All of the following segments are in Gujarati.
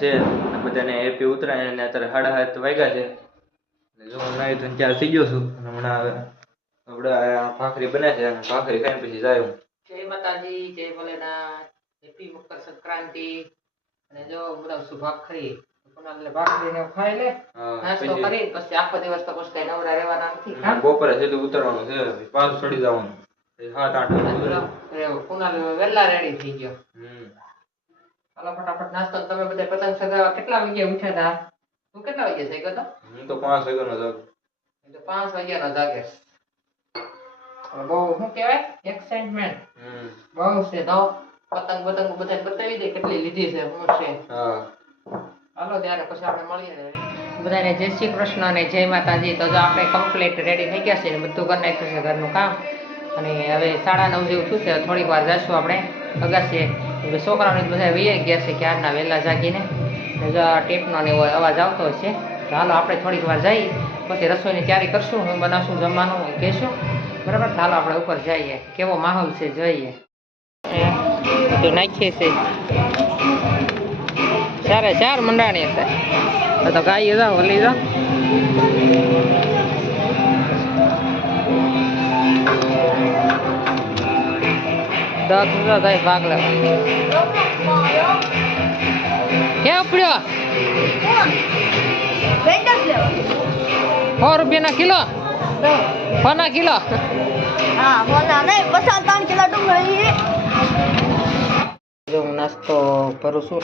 છે બધાને હેપી ઉત્તરાયણ અને અત્યારે સાડા સાત વાગ્યા છે. જો હું નાહી ધોઈને તૈયાર થઈ ગયો છું હમણાં હવે આપણે ભાખરી બને છે અને ભાખરી ખાઈને પછી જાય હું. જય માતાજી જય ભોલેનાથ હેપી મકર સંક્રાંતિ. અને જો બધા શું ભાખરી બપોરે સીધું ઉતરવાનું છે. પાંચ પાછું ચડી જવાનું. સાત આઠ વેલા રેડી થઈ ગયો. હમ ચાલો ફટાફટ નાસ્તો તમે બધા પતંગ ચગાવવા કેટલા વાગે ઉઠ્યા હતા તું કેટલા વાગે થઈ ગયો હું તો પાંચ જાગ. જાગું. તો પાંચ વાગ્યાનો જાગે. બહુ શું કહેવાય? એક્સાઇટમેન્ટ બહુ છે તો પતંગ પતંગ બધા બતાવી દે કેટલી લીધી છે શું છે. હા. હાલો ત્યારે પછી આપણે મળીએ. બધાને જય શ્રી કૃષ્ણ અને જય માતાજી. તો જો આપણે કમ્પ્લીટ રેડી થઈ ગયા છે ને બધું કરી નાખ્યું છે ઘરનું કામ. અને હવે સાડા નવ જેવું થયું છે થોડીક વાર જઈશું આપણે. અગાસીએ કે છોકરાઓને બધા વૈયા ગયા છે ક્યારના વહેલા જાગીને. ટેપનો ને એવો અવાજ આવતો છે, તો હાલો આપણે થોડીક વાર જઈ, પછી રસોઈની તૈયારી કરશું, હું બનાવશું જમવાનું કહેશું. બરાબર? હાલો આપણે ઉપર જઈએ. કેવો માહોલ છે જોઈએ. બધું નાખીએ છે. ચારે ચાર મંડાણી છે. તો ગાઈ જાઓ વલી જાઓ. દસ રૂપિયા થાય, ભાગ લેવા કેવો પડ્યો સો રૂપિયાના કિલો? સોના કિલો? જો હું નાસ્તો કરું છું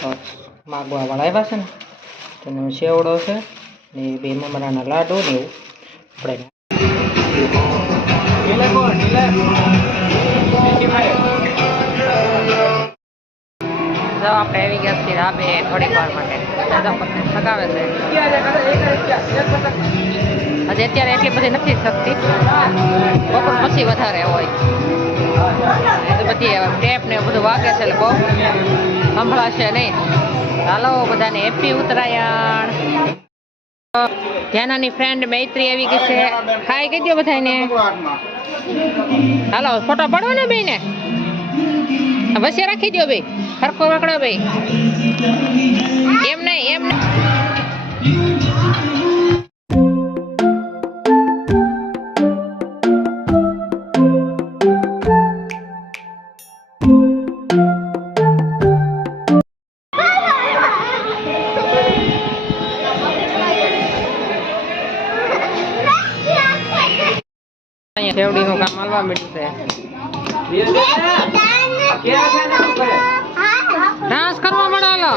માગવા વાળા આવ્યા છે ને. તેનો સેવડો છે, ને બે મમરાના લાડુ ને એવું. આપણે જો આપણે આવી ગયા છીએ રાબે થોડીક વાર માટે. પતંગ છે. હજી અત્યારે એટલી બધી નથી થકતી. બપોર પછી વધારે હોય. તો બધી ટેપ ને બધું વાગે છે એટલે બહુ સંભળાશે નહીં. હાલો, બધાને હેપી ઉત્તરાયણ. ધ્યાનાની ફ્રેન્ડ મૈત્રી આવી ગઈ છે. હાય કહી દો બધાને. હાલો ફોટો પાડો ને બેને વસે રાખી દો ભાઈ સરખો પકડો ભાઈ એમ નહીં એમ નહીં અહીંયા શેવડીનું કામ હાલવા માંડ્યું છે ડાન્સ કરવા માંડો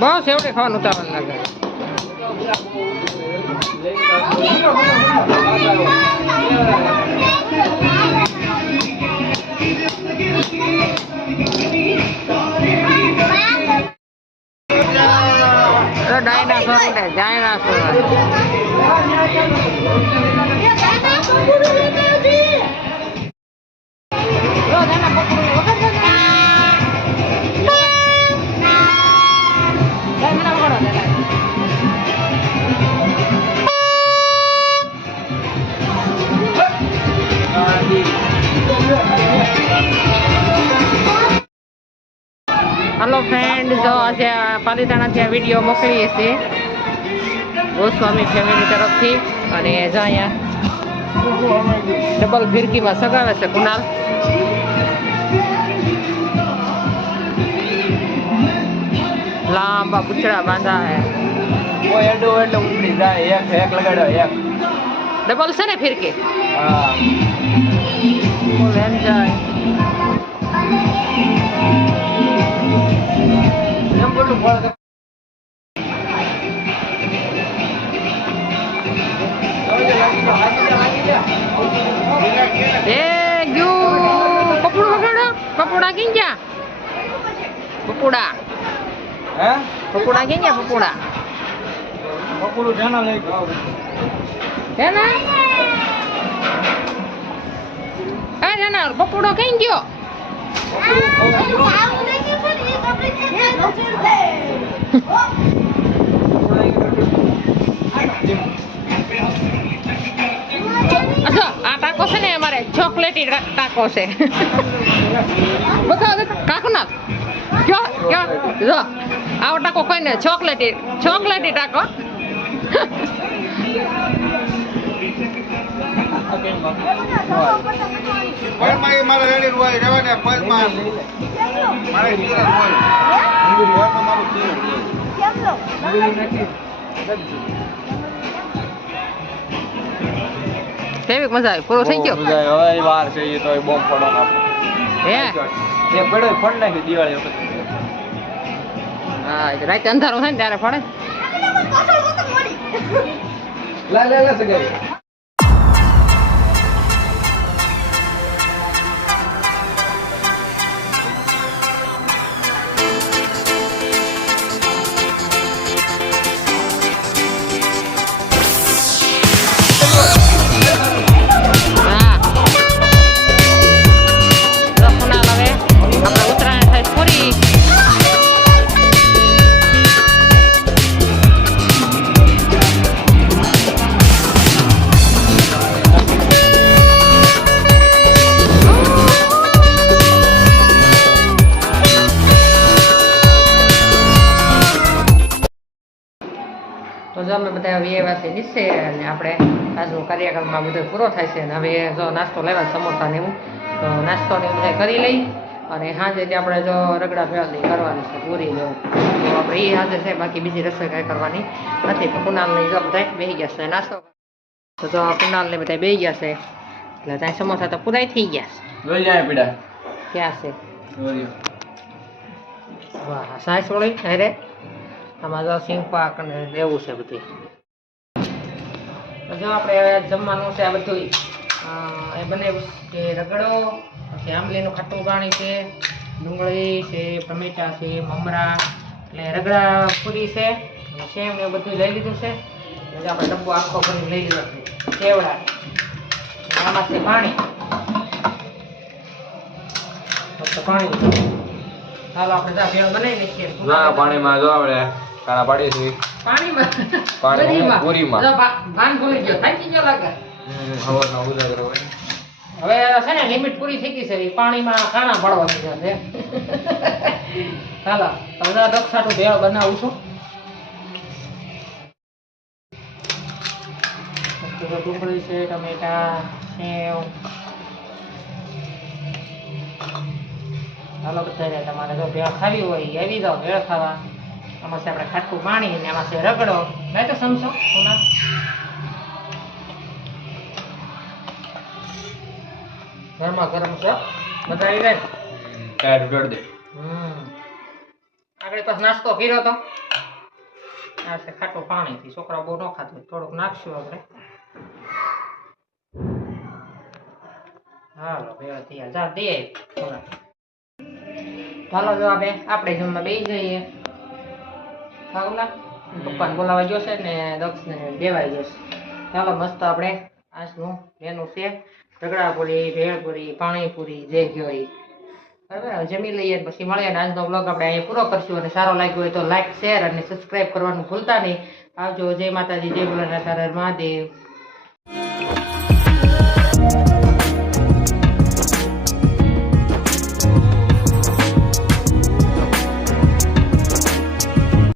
બસ એવડે ખાવાનું ઉતાવળ લાગે. ડાયનાસોર ડાયનાસોર ફ્રેન્ડ જો આજે આ પાલિતાણાથી આ વીડિયો મોકલીએ છીએ. ગોસ્વામી ફેમિલી તરફથી અને જો અહીંયા ડબલ ફિરકીમાં સગાવે છે કુનાલ લાંબા પૂછડા બાંધા હે કોઈ અડો એટલે ઉપડી જાય એક એક લગાડો એક. ડબલ છે ને ફિરકી? હા. ફૂલ એન્જોય એમ બોલું ફળ એ ગયું કપડું વગાડો કપડા કઈ ગયા પપુડા હે પપુડા કઈ ગયા પપુડા બપોરું ધ્યાન લઈ હે ને હા જાના પપુડો કઈ ગયો અચ્છા આ ટાકો ટાકો છે ને અમારે ચોકલેટી ટા- ટાકો છે બતાવો તો કાકનાથ કયો કયો જો આવો ટાકો કોઈને ચોકલેટી ચોકલેટી ટાકો એ મારે રેડી હોય રહેવા દે મારે clear હોય. કોઈમાં મારું clear કેવી મજા આવી? પૂરો થઈ ગયો? હવે વાર છે એ તો બોમ્બ પડવાનો હે? એક પડ્યો ફોડ નાખ્યો દિવાળી વખત. હા રાતે અંધારું થાય ને ત્યારે ફળે લા લા લા સગાઈ તો જો અમે બધા હવે એવા છે નીચે અને આપણે આજનો કાર્યક્રમમાં બધો પૂરો થાય છે અને હવે જો નાસ્તો લેવા સમોસા ને એવું તો નાસ્તો ને બધા કરી લઈ અને સાંજે જે આપણે જો રગડા ભેળની કરવાની છે પૂરી લેવું તો આપણે એ સાંજે છે બાકી બીજી રસોઈ કાંઈ કરવાની નથી. તો કુનાલને જો બધા બેસી ગયા છે નાસ્તો તો જો કુનાલને બધા બેસી ગયા છે એટલે ત્યાં સમોસા તો પૂરાય થઈ ગયા જોઈ જાય પીડા. છે? ક્યાં છે વાહ સાસ વળી અરે આમાં જો સિંગ પાક ને એવું છે બધું. જો આપણે જમવાનું છે આ બધું એ બનાવ્યું છે રગડો, પછી આંબલીનું ખાટું પાણી છે, ડુંગળી છે, ટમેટા છે, મમરા, એટલે રગડા પૂરી છે સેવ ને બધું લઈ લીધું છે. એટલે આપણે ડબ્બો આખો ભરી લઈ લીધો છે. કેવડા આમાં છે પાણી. ફક્ત પાણી. ચાલો આપણે જા ભેળ બનાવી નાખીએ. ના, પાણીમાં જો આપણે કાણા પાડીએ છીએ. પાણીમાં. પાણીમાં. પૂરીમાં. ભાન ભૂલી ગયો. થાકી ગયો લાગે. હવાના ઉજાગર હોય. હવે છે ને લિમિટ પૂરી થઈ ગઈ છે. પાણીમાં કાણા પાડવા દીધા છે. ચાલો તો બધા ભેળ બનાવું છું. ડુંગળી છે ટમેટા સેવ. ચાલો બધા તમારે જો ભેળ ખાવી હોય આવી જાઓ ભેળ ખાવા. આમાં છે આપણે ખાટું પાણી અને આમાં છે રગડો. મેં તો સમજો ઉના ગરમા ગરમ છે. બધા આવી જાય ટાયર ઉડાડ દે. આગળ પાછો નાસ્તો કર્યો તો. આ છે ખાટું પાણીથી. છોકરા બહુ ન ખાતું થોડુંક નાખશું આપણે. હાલો તૈયાર જા દે. ચાલો જો આપણે આપણે જમવા બે જઈએ. ભાવના પપ્પાને બોલાવા જોશે ને દક્ષને દેવાઈ જશે. ચાલો, મસ્ત આપણે આજનું મેનુ છે. રગડાપુરી, ભેળપુરી, પાણીપુરી, જે ગયો એ બરાબર? જમી લઈએ પછી મળીએ ને આજનો બ્લોગ આપણે અહીંયા પૂરો કરશું. અને સારો લાગ્યો હોય તો લાઈક શેર અને સબસ્ક્રાઈબ કરવાનું ભૂલતા નહીં. આવજો. જય માતાજી, જય ભોલેનાથ હર મહાદેવ.